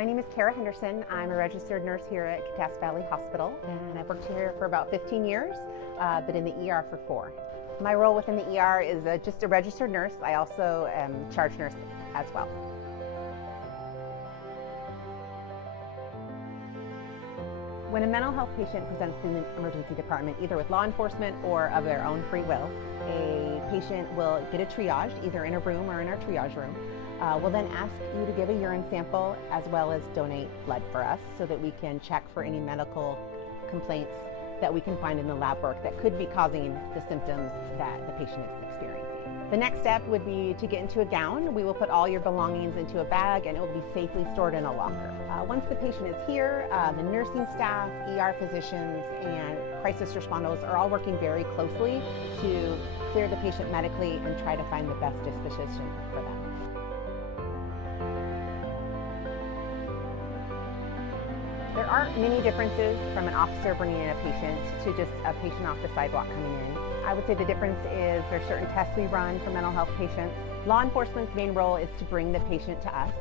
My name is Kara Henderson. I'm a registered nurse here at Catas Valley Hospital, and I've worked here for about 15 years, but in the ER for 4. My role within the ER is just a registered nurse. I also am charge nurse as well. When a mental health patient presents in the emergency department, either with law enforcement or of their own free will, a patient will get a triage, either in a room or in our triage room. We'll then ask you to give a urine sample as well as donate blood for us so that we can check for any medical complaints that we can find in the lab work that could be causing the symptoms that the patient is experiencing. The next step would be to get into a gown. We will put all your belongings into a bag and it will be safely stored in a locker. Once the patient is here, the nursing staff, ER physicians, and crisis responders are all working very closely to clear the patient medically and try to find the best disposition for them. There aren't many differences from an officer bringing in a patient to just a patient off the sidewalk coming in. I would say the difference is there's certain tests we run for mental health patients. Law enforcement's main role is to bring the patient to us.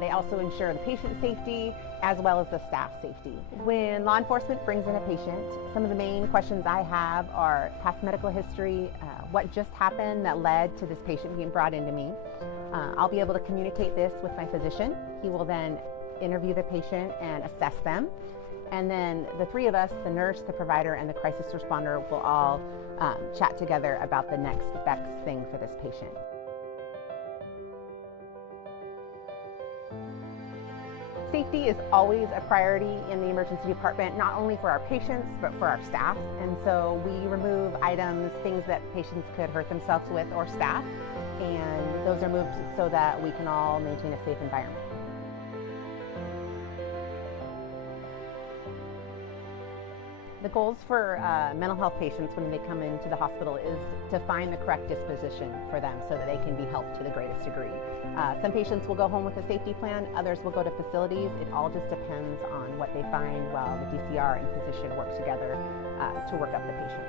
They also ensure the patient safety as well as the staff safety. When law enforcement brings in a patient, some of the main questions I have are past medical history, what just happened that led to this patient being brought into me. I'll be able to communicate this with my physician. He will then interview the patient and assess them. And then the three of us, the nurse, the provider, and the crisis responder will all chat together about the next best thing for this patient. Safety is always a priority in the emergency department, not only for our patients, but for our staff. And so we remove items, things that patients could hurt themselves with or staff, and those are moved so that we can all maintain a safe environment. The goals for mental health patients when they come into the hospital is to find the correct disposition for them so that they can be helped to the greatest degree. Some patients will go home with a safety plan, others will go to facilities. It all just depends on what they find while the DCR and physician work together to work up the patient.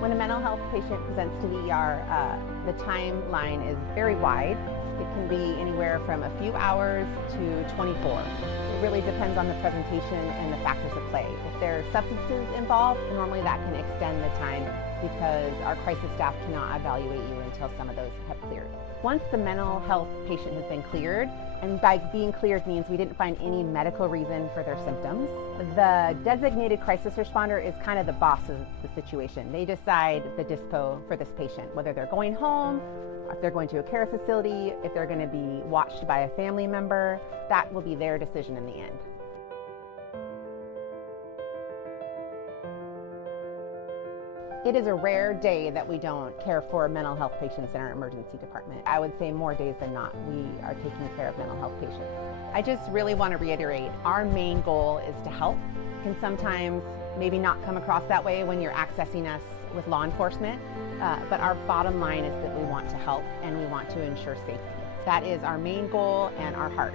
When a mental health patient presents to the ER, the timeline is very wide. It can be anywhere from a few hours to 24. It really depends on the presentation and the factors at play. If there are substances involved, normally that can extend the time because our crisis staff cannot evaluate you until some of those have cleared. Once the mental health patient has been cleared, and by being cleared means we didn't find any medical reason for their symptoms, the designated crisis responder is kind of the boss of the situation. They decide the dispo for this patient, whether they're going home, if they're going to a care facility, if they're going to be watched by a family member. That will be their decision in the end. It is a rare day that we don't care for mental health patients in our emergency department. I would say more days than not, we are taking care of mental health patients. I just really want to reiterate, our main goal is to help. It can sometimes maybe not come across that way when you're accessing us with law enforcement, but our bottom line is that we want to help and we want to ensure safety. That is our main goal and our heart.